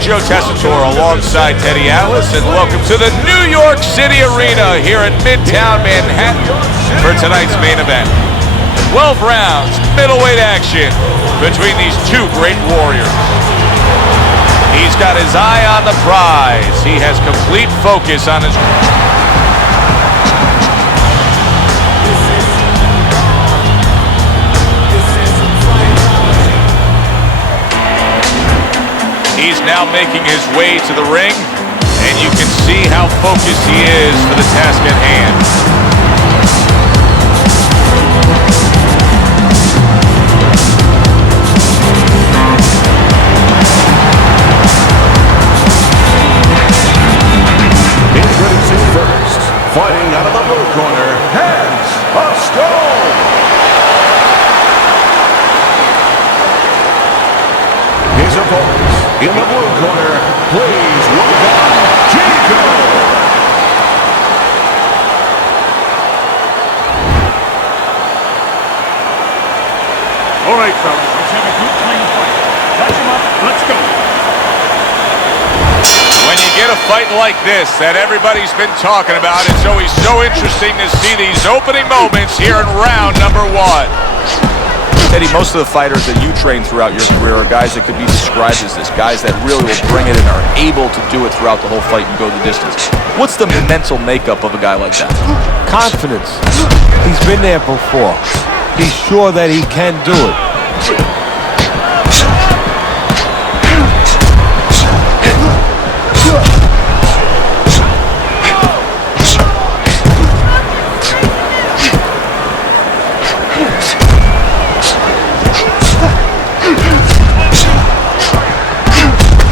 Joe Tessitore alongside Teddy Atlas, and welcome to the New York City Arena here in Midtown Manhattan for tonight's main event. 12 rounds, middleweight action between these two great warriors. He's got his eye on the prize. He has complete focus on his... He's now making his way to the ring, and you can see how focused he is for the task at hand. Introducing first, fighting out of the blue corner, Hands of Stone. His opponents in the blue corner, please welcome Chico. All right, fellas, let's have a good, clean fight. Touch him up, let's go. When you get a fight like this that everybody's been talking about, it's always so interesting to see these opening moments here in round number one. Teddy, most of the fighters that you train throughout your career are guys that could be described as this, guys that really will bring it and are able to do it throughout the whole fight and go the distance. What's the mental makeup of a guy like that? Confidence. He's been there before. He's sure that he can do it.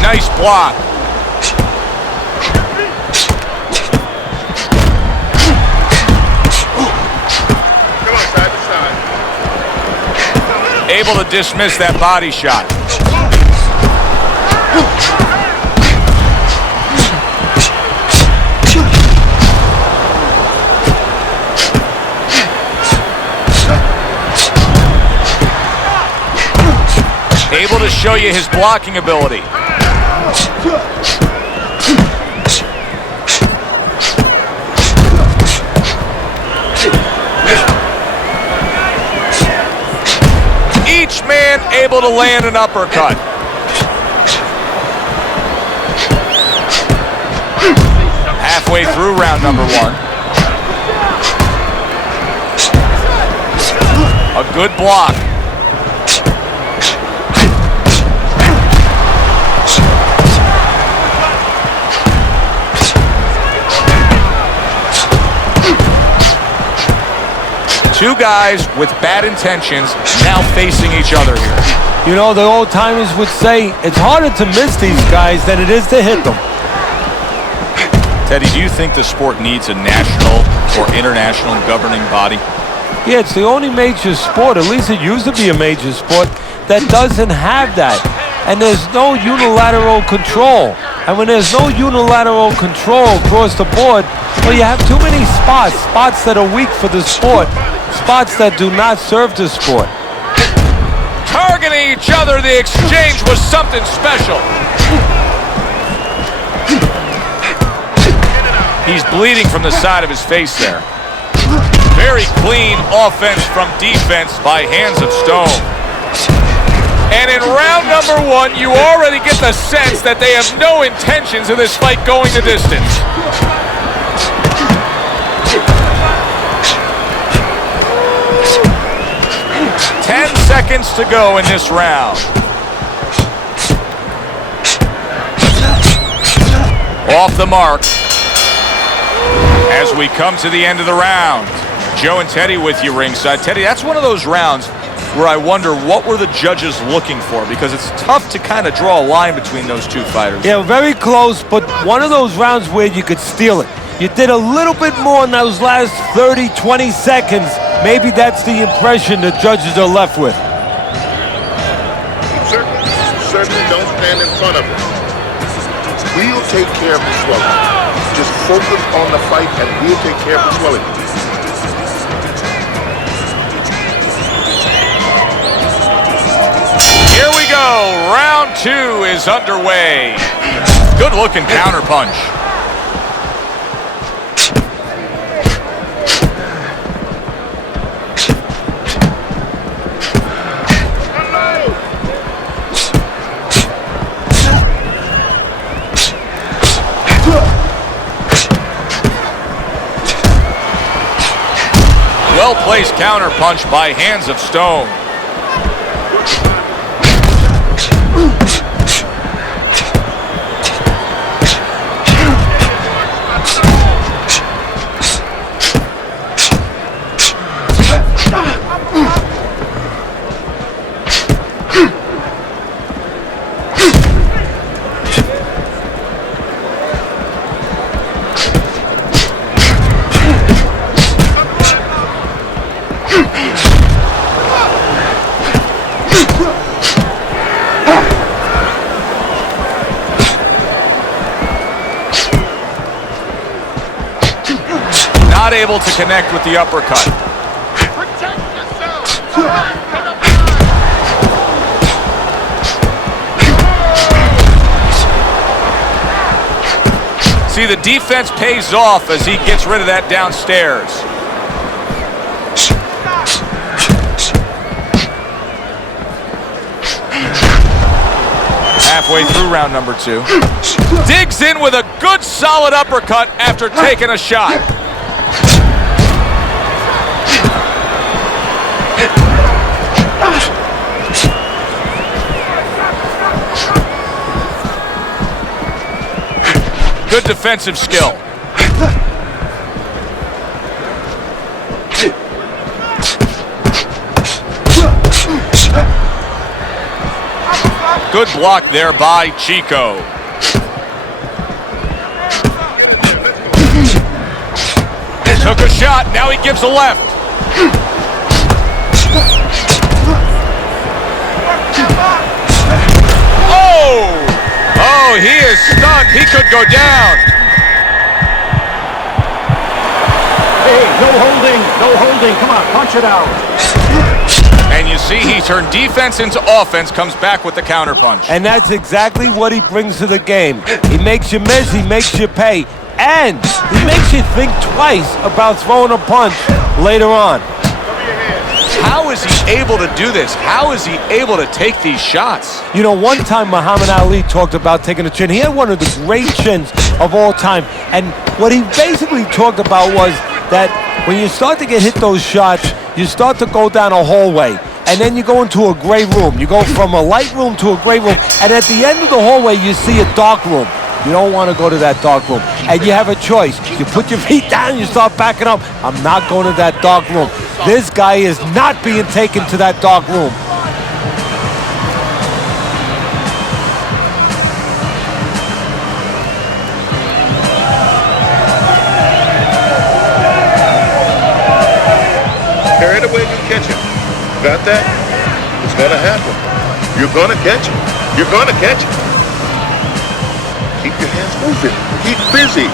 Nice block. Come on, side to side. Able to dismiss that body shot. Able to show you his blocking ability. Each man able to land an uppercut. Halfway through round number one. A good block. Two guys with bad intentions now facing each other here. You know, the old timers would say it's harder to miss these guys than it is to hit them. Teddy, do you think the sport needs a national or international governing body? Yeah, it's the only major sport, at least it used to be a major sport, that doesn't have that. And there's no unilateral control. And when there's no unilateral control across the board, well, you have too many spots that are weak for the sport, spots that do not serve the sport. Targeting each other, the exchange was something special. He's bleeding from the side of his face there. Very clean offense from defense by Hands of Stone. And in round number one, you already get the sense that they have no intentions of this fight going the distance. 10 seconds to go in this round. Off the mark as we come to the end of the round. Joe and Teddy with you ringside. Teddy, that's one of those rounds where I wonder what were the judges looking for, because it's tough to kind of draw a line between those two fighters. Yeah, very close, but one of those rounds where you could steal it. You did a little bit more in those last 30, 20 seconds. Maybe that's the impression the judges are left with. Certainly don't stand in front of us. We'll take care of the swelling. Just focus on the fight and we'll take care of the swelling. Here we go. Round two is underway. Good-looking counter punch. Well-placed counter punch by Hands of Stone. Not able to connect with the uppercut. Protect yourself. See, the defense pays off as he gets rid of that downstairs. Halfway through round number 2. Digs in with a good solid uppercut after taking a shot. Good defensive skill. Good block there by Chico. Took a shot, now he gives a left. Oh! Oh, he is stunned. He could go down. Hey, no holding, no holding. Come on, punch it out. And you see he turned defense into offense, comes back with the counter punch. And that's exactly what he brings to the game. He makes you miss, he makes you pay, and he makes you think twice about throwing a punch later on. How is he able to do this? How is he able to take these shots? You know, one time Muhammad Ali talked about taking a chin. He had one of the great chins of all time. And what he basically talked about was that when you start to get hit those shots, you start to go down a hallway. And then you go into a gray room. You go from a light room to a gray room. And at the end of the hallway, you see a dark room. You don't want to go to that dark room. And you have a choice. You put your feet down, you start backing up. I'm not going to that dark room. This guy is not being taken to that dark room. Carry the way you catch him. Got that? It's gonna happen. You're gonna catch him. You're gonna catch him. Keep your hands moving. Keep busy.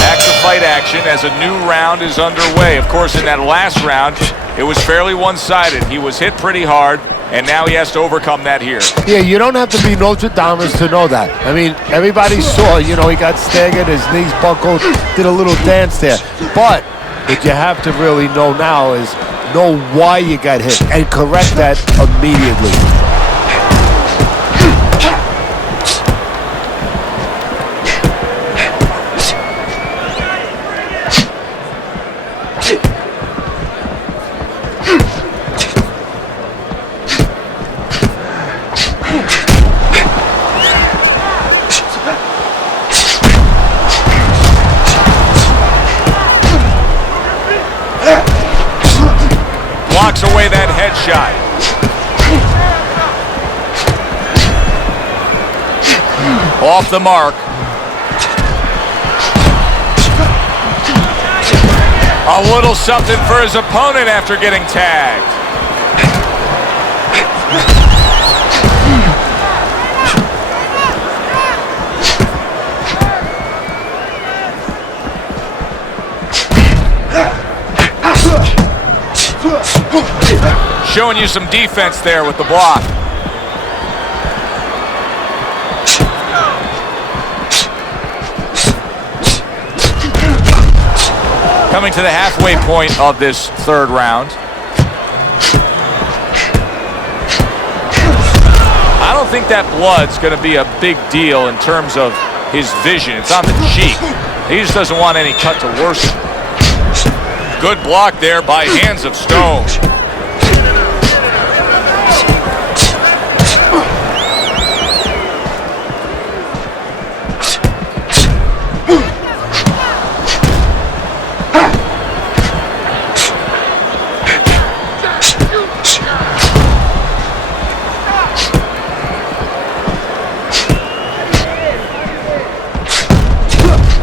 Back to fight action as a new round is underway. Of course, in that last round, it was fairly one-sided. He was hit pretty hard, and now he has to overcome that here. Yeah, you don't have to be Nostradamus to know that. I mean, everybody saw, you know, he got staggered, his knees buckled, did a little dance there. But what you have to really know now is know why you got hit and correct that immediately. Blocks away that headshot. Off the mark. A little something for his opponent after getting tagged. Showing you some defense there with the block. Coming to the halfway point of this third round. I don't think that blood's going to be a big deal in terms of his vision. It's on the cheek. He just doesn't want any cut to worsen. Good block there by Hands of Stone.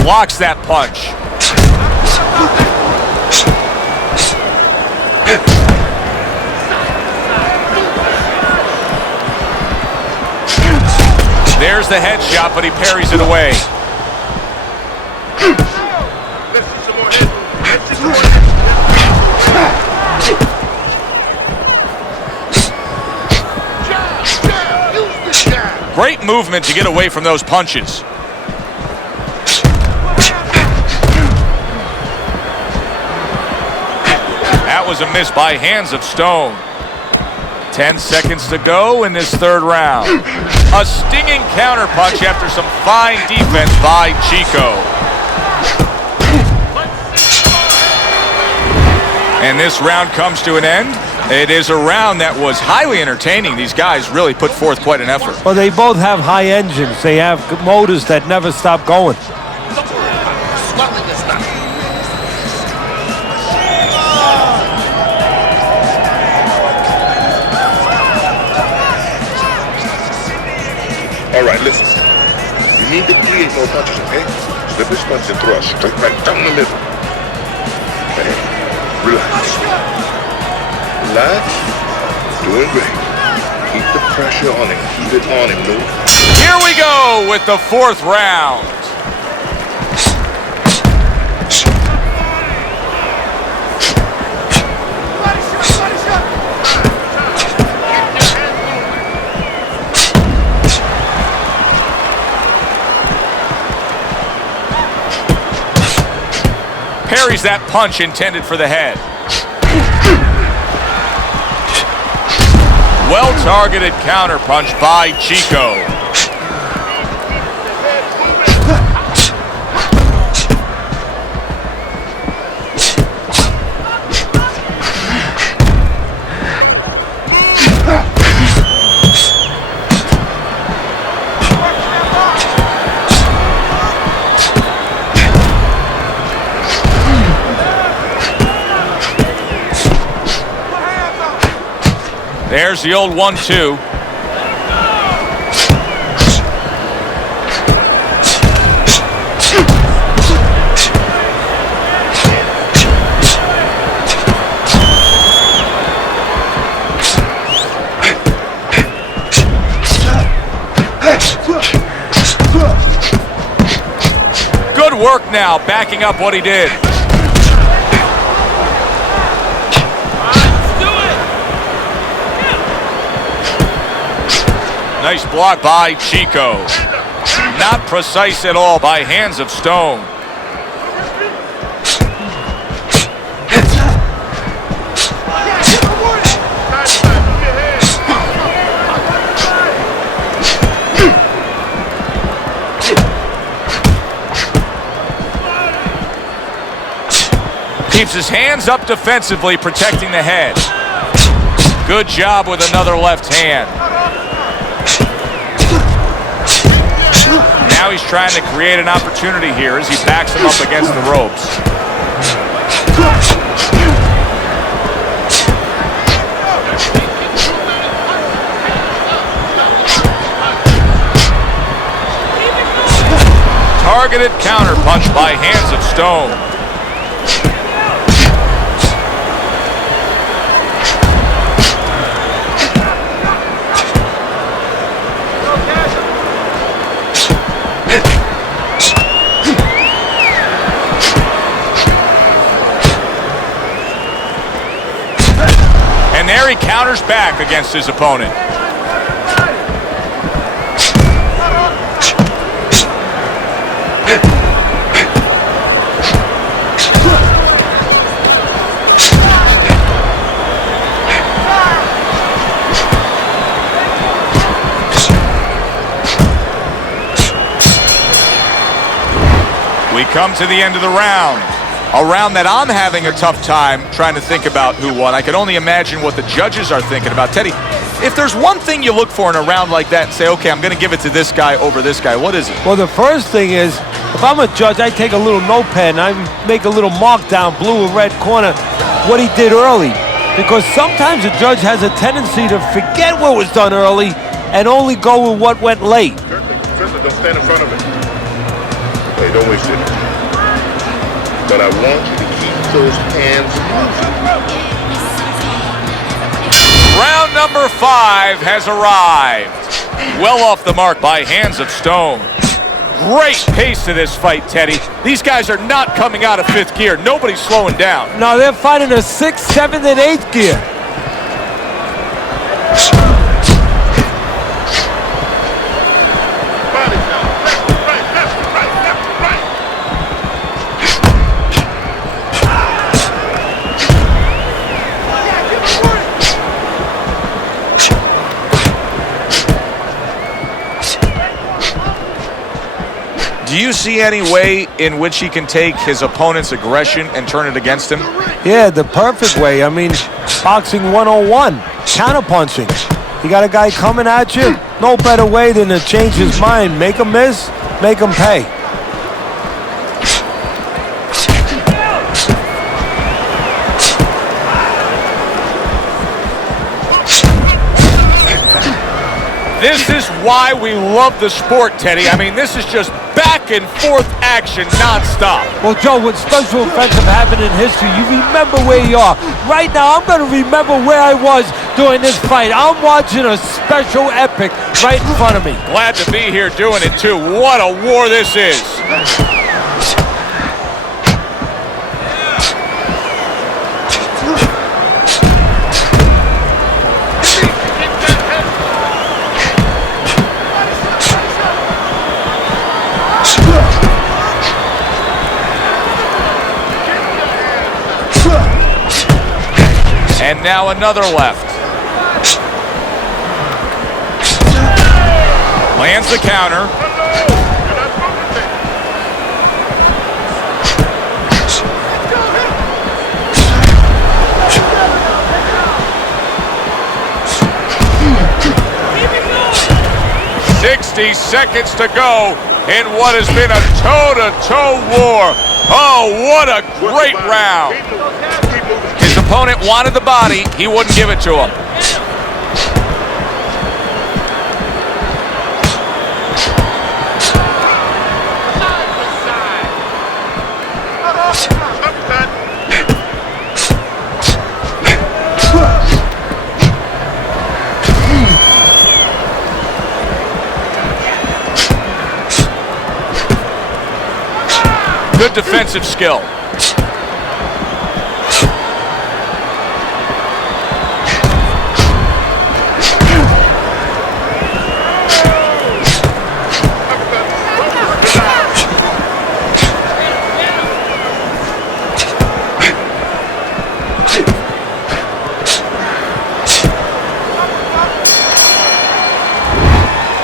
Blocks that punch. There's the headshot, but he parries it away. Great movement to get away from those punches. That was a miss by Hands of Stone. 10 seconds to go in this third round. A stinging counterpunch after some fine defense by Chico. And this round comes to an end. It is a round that was highly entertaining. These guys really put forth quite an effort. Well, they both have high engines. They have motors that never stop going. All right, listen. You need to create more punches, okay? Slip this punch and thrust right down the middle. Okay. Relax. Relax. Doing great. Keep the pressure on him. Keep it on him, Lou. Here we go with the fourth round. Parries that punch intended for the head. Well-targeted counterpunch by Chico. There's the old 1-2. Good work now, backing up what he did. Nice block by Chico. Not precise at all by Hands of Stone. Keeps his hands up defensively, protecting the head. Good job with another left hand. Now he's trying to create an opportunity here as he backs him up against the ropes. Targeted counterpunch by Hands of Stone. And there he counters back against his opponent. We come to the end of the round. A round that I'm having a tough time trying to think about who won. I can only imagine what the judges are thinking about. Teddy, if there's one thing you look for in a round like that and say, okay, I'm going to give it to this guy over this guy, what is it? Well, the first thing is, if I'm a judge, I take a little notepad and I make a little mark down, blue or red corner, what he did early. Because sometimes a judge has a tendency to forget what was done early and only go with what went late. Certainly don't stand in front of it. Hey, don't waste it. But I want you to keep those hands moving. Round number 5 has arrived. Well off the mark by Hands of Stone. Great pace to this fight, Teddy. These guys are not coming out of 5th gear. Nobody's slowing down. No, they're fighting a 6th, 7th, and 8th gear. Do you see any way in which he can take his opponent's aggression and turn it against him? Yeah, the perfect way. I mean, boxing 101, counterpunching. You got a guy coming at you, no better way than to change his mind. Make him miss, make him pay. This is why we love the sport, Teddy. I mean, this is just back and forth action nonstop. Well, Joe, with special events have happened in history, you remember where you are. Right now, I'm going to remember where I was during this fight. I'm watching a special epic right in front of me. Glad to be here doing it, too. What a war this is. And now another left. Lands the counter. "60 seconds to go in what has been a toe-to-toe war." Oh, what a great round. His opponent wanted the body. He wouldn't give it to him. Good defensive skill.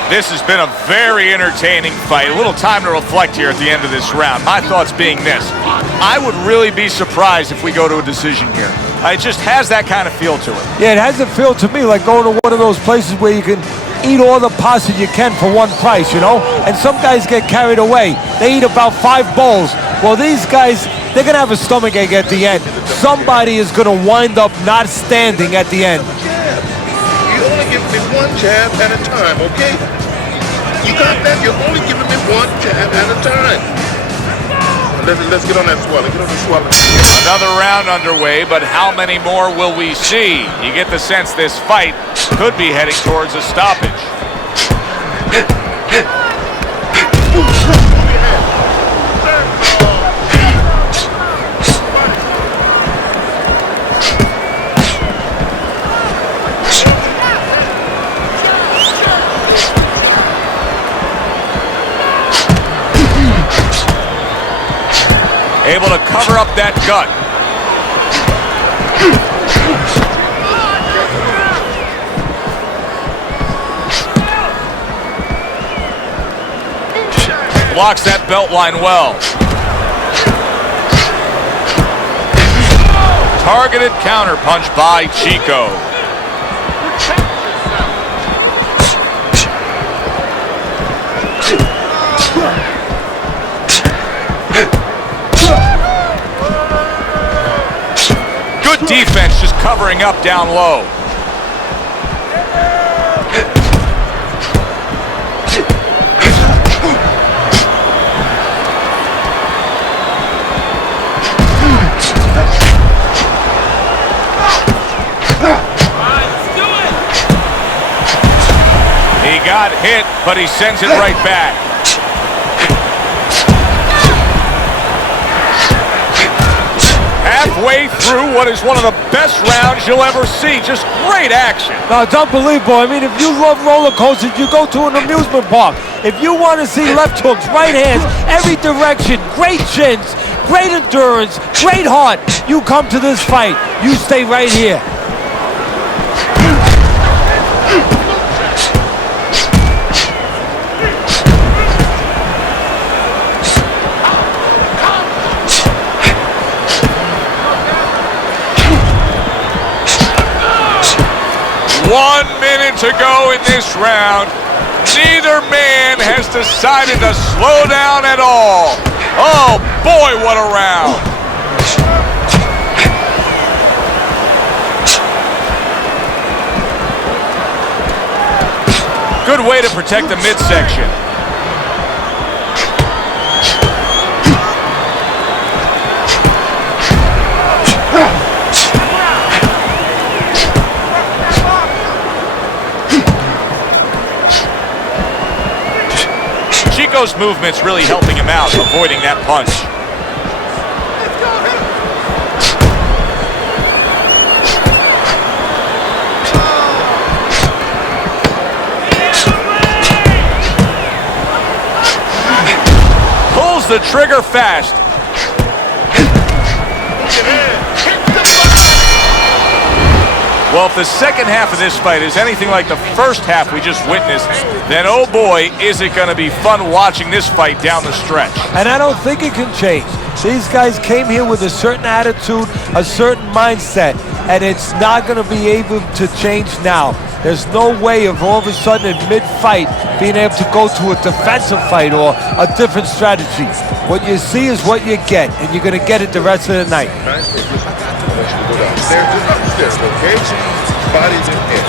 This has been a very entertaining fight. A little time to reflect here at the end of this round. My thoughts being this: I would really be surprised if we go to a decision here. It just has that kind of feel to it. Yeah, it has a feel to me like going to one of those places where you can eat all the pasta you can for one price, you know? And some guys get carried away. They eat about 5 bowls. Well, these guys, they're going to have a stomachache at the end. Somebody is going to wind up not standing at the end. You only give me one jab at a time, okay? You got that? You're only giving me one jab at a time. Let's get on that swallow. Get on the swallow. Another round underway, but how many more will we see? You get the sense this fight could be heading towards a stoppage. Able to cover up that gut. Blocks that belt line well. Targeted counterpunch by Chico. Good defense, just covering up down low. He got hit, but he sends it right back. Halfway through what is one of the best rounds you'll ever see. Just great action. No, it's unbelievable. I mean, if you love roller coasters, you go to an amusement park. If you want to see left hooks, right hands, every direction, great chins, great endurance, great heart, you come to this fight. You stay right here. One minute to go in this round. Neither man has decided to slow down at all. Oh boy, what a round. Good way to protect the midsection. Chico's movement's really helping him out, avoiding that punch. Pulls the trigger fast. Well, if the second half of this fight is anything like the first half we just witnessed, then oh boy, is it going to be fun watching this fight down the stretch. And I don't think it can change. These guys came here with a certain attitude, a certain mindset, and it's not going to be able to change now. There's no way of all of a sudden in mid-fight being able to go to a defensive fight or a different strategy. What you see is what you get, and you're going to get it the rest of the night. Upstairs, okay? Bodies in here.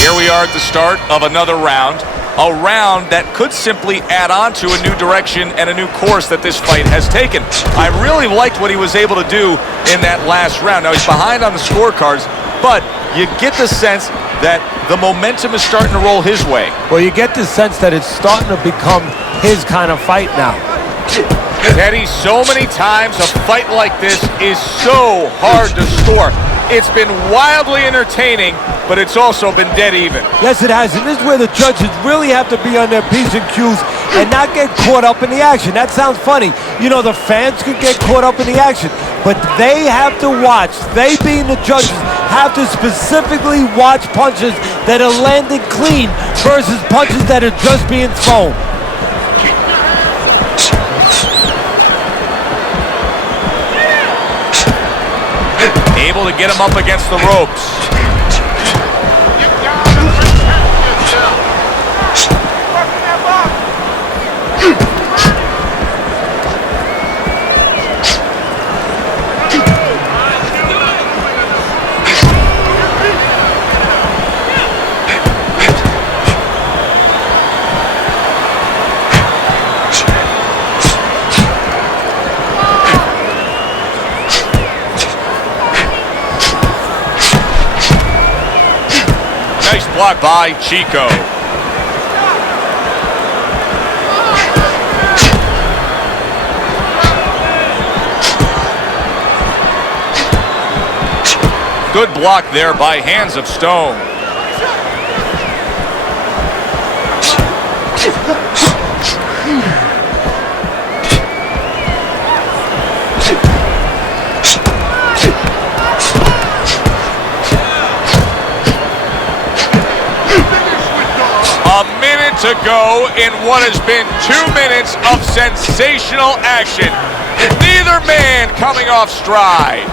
Here we are at the start of another round. A round that could simply add on to a new direction and a new course that this fight has taken. I really liked what he was able to do in that last round. Now, he's behind on the scorecards, but you get the sense that the momentum is starting to roll his way. Well, you get the sense that it's starting to become his kind of fight now. Teddy, so many times a fight like this is so hard to score. It's been wildly entertaining, but it's also been dead even. Yes, it has, and this is where the judges really have to be on their P's and Q's and not get caught up in the action. That sounds funny. You know, the fans can get caught up in the action, but they have to watch. They, being the judges, have to specifically watch punches that are landing clean versus punches that are just being thrown. Able to get him up against the ropes. Nice block by Chico. Good block there by Hands of Stone. A minute to go in what has been 2 minutes of sensational action. Neither man coming off stride.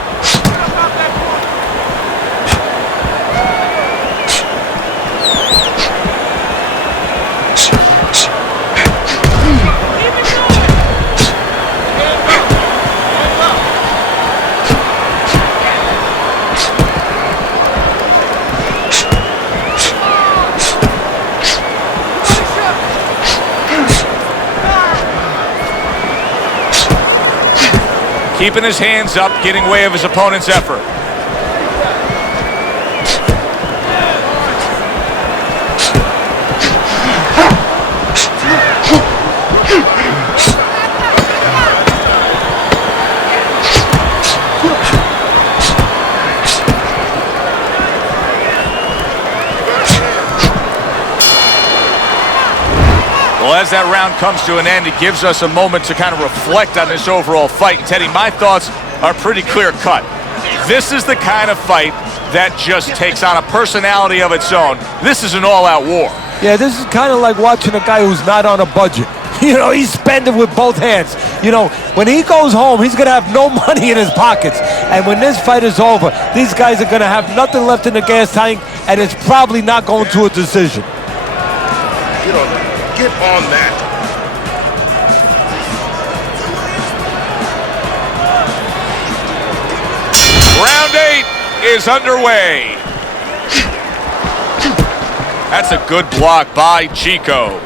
Keeping his hands up, getting way of his opponent's effort. Well, as that round comes to an end, it gives us a moment to kind of reflect on this overall fight. And Teddy, my thoughts are pretty clear-cut. This is the kind of fight that just takes on a personality of its own. This is an all-out war. Yeah, this is kind of like watching a guy who's not on a budget. You know, he's spending with both hands. You know, when he goes home, he's going to have no money in his pockets. And when this fight is over, these guys are going to have nothing left in the gas tank, and it's probably not going to a decision. Get on that. Round 8 is underway. That's a good block by Chico.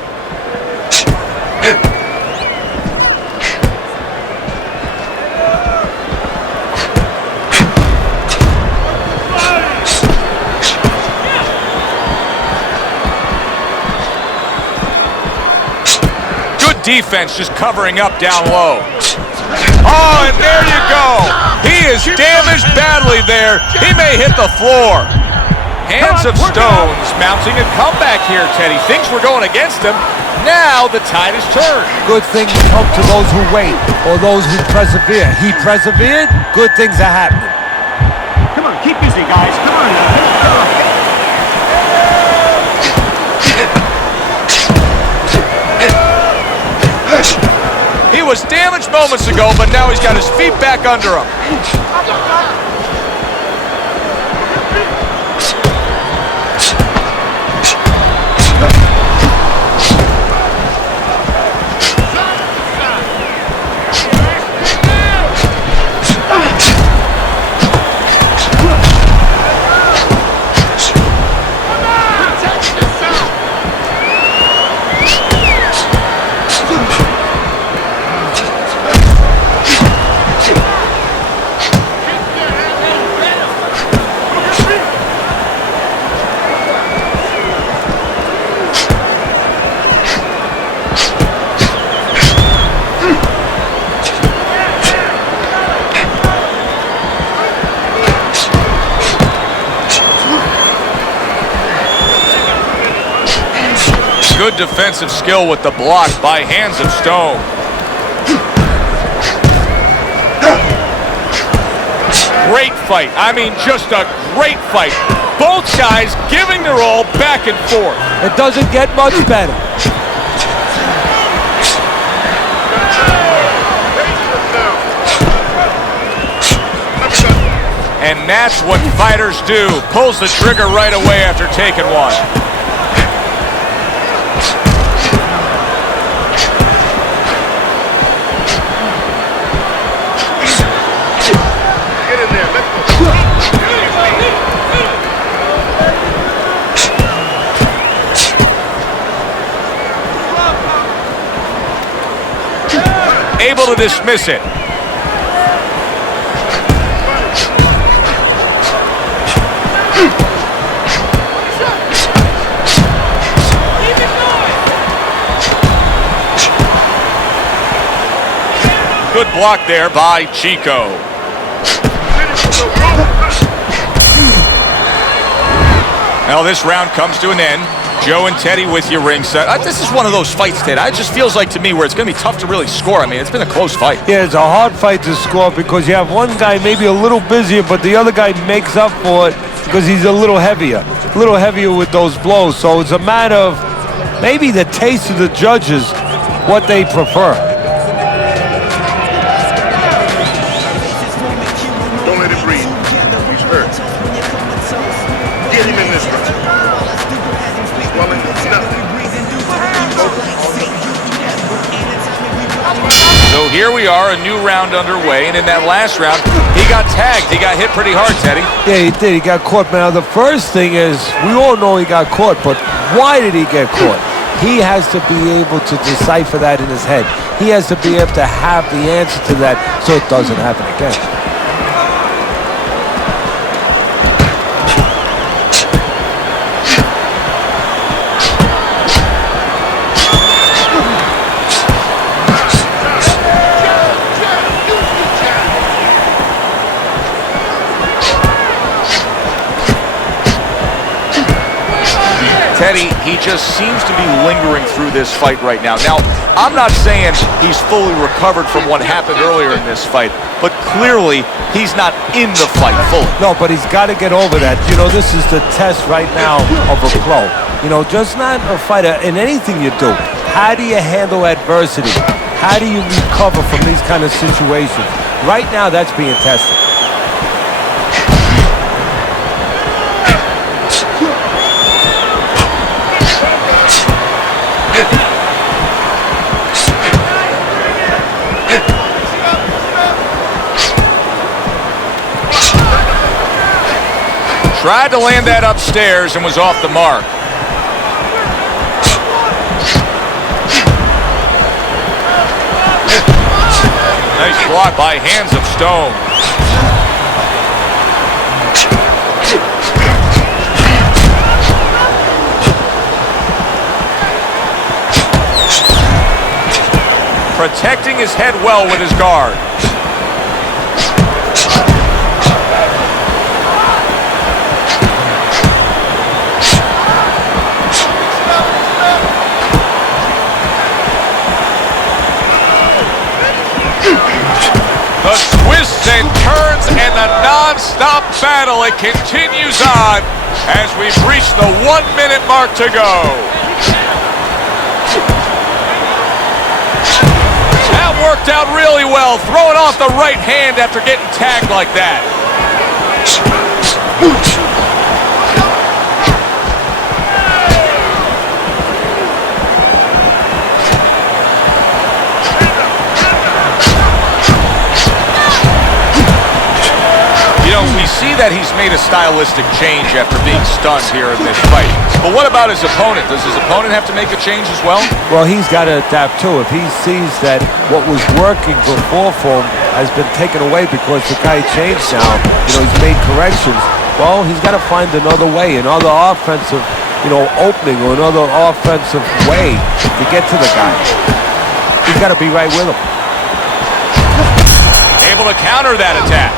Defense just covering up down low. Oh, and there you go. He is damaged badly there. He may hit the floor. Hands of stones mounting a comeback here, Teddy. Things were going against him. Now the tide has turned. Good things come to those who wait or those who persevere. He persevered, good things are happening. Come on, keep busy, guys. Come on now. He was damaged moments ago, but now he's got his feet back under him. Good defensive skill with the block by Hands of Stone. Great fight. I mean, just a great fight. Both guys giving their all back and forth. It doesn't get much better. And that's what fighters do. Pulls the trigger right away after taking one. Able to dismiss it. Good block there by Chico. Now this round comes to an end. Joe and Teddy with you ringside. This is one of those fights, Ted. It just feels like to me where it's going to be tough to really score. I mean, it's been a close fight. Yeah, it's a hard fight to score because you have one guy maybe a little busier, but the other guy makes up for it because he's a little heavier with those blows. So it's a matter of maybe the taste of the judges, what they prefer. Don't let him breathe. He's hurt. Get him in this round. Swelling is nothing. So here we are, a new round underway, and in that last round, he got tagged. He got hit pretty hard, Teddy. Yeah, he did. He got caught. Now, the first thing is, we all know he got caught, but why did he get caught? He has to be able to decipher that in his head. He has to be able to have the answer to that so it doesn't happen again. Teddy, he just seems to be lingering through this fight right now. Now, I'm not saying he's fully recovered from what happened earlier in this fight, but clearly he's not in the fight fully. No, but he's got to get over that. You know, this is the test right now of a pro. You know, just not a fighter. In anything you do, how do you handle adversity? How do you recover from these kind of situations? Right now, that's being tested. Tried to land that upstairs and was off the mark. Nice block by Hands of Stone. Protecting his head well with his guard. The twists and turns and the non-stop battle, it continues on as we've reached the 1 minute mark to go. That worked out really well, throwing off the right hand after getting tagged like that. We see that he's made a stylistic change after being stunned here in this fight. But what about his opponent? Does his opponent have to make a change as well? Well, he's got to adapt too. If he sees that what was working before for him has been taken away because the guy changed now, you know, he's made corrections, well, he's got to find another way, another offensive, you know, opening or another offensive way to get to the guy. He's got to be right with him. Able to counter that attack.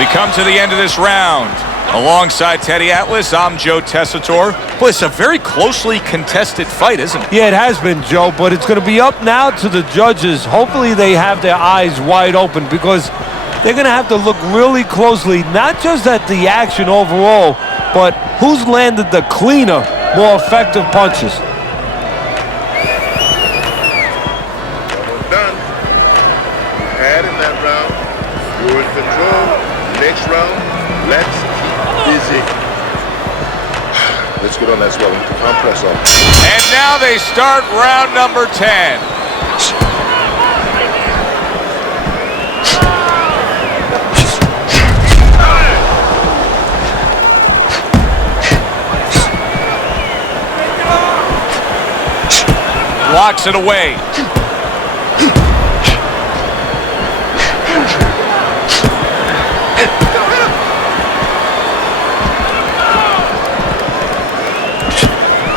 We come to the end of this round. Alongside Teddy Atlas, I'm Joe Tessitore. Boy, it's a very closely contested fight, isn't it? Yeah, it has been, Joe, but it's going to be up now to the judges. Hopefully they have their eyes wide open because they're going to have to look really closely, not just at the action overall, but who's landed the cleaner, more effective punches. Done. Had in that round. You're in control. Next round, let's keep busy. Let's get on that swelling. Compress on. And now they start round number 10. Blocks it away.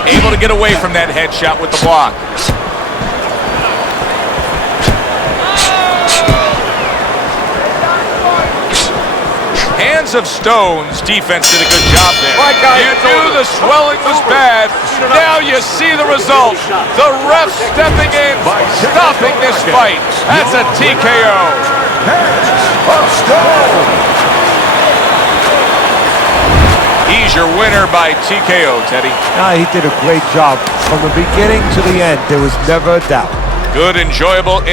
Able to get away from that headshot with the block. Hands of Stone's defense did a good job there. You knew the swelling was bad. Now you see the result. The ref stepping in, stopping this fight. That's a TKO. Hands of Stone. He's your winner by TKO, Teddy. He did a great job. From the beginning to the end, there was never a doubt. Good, enjoyable.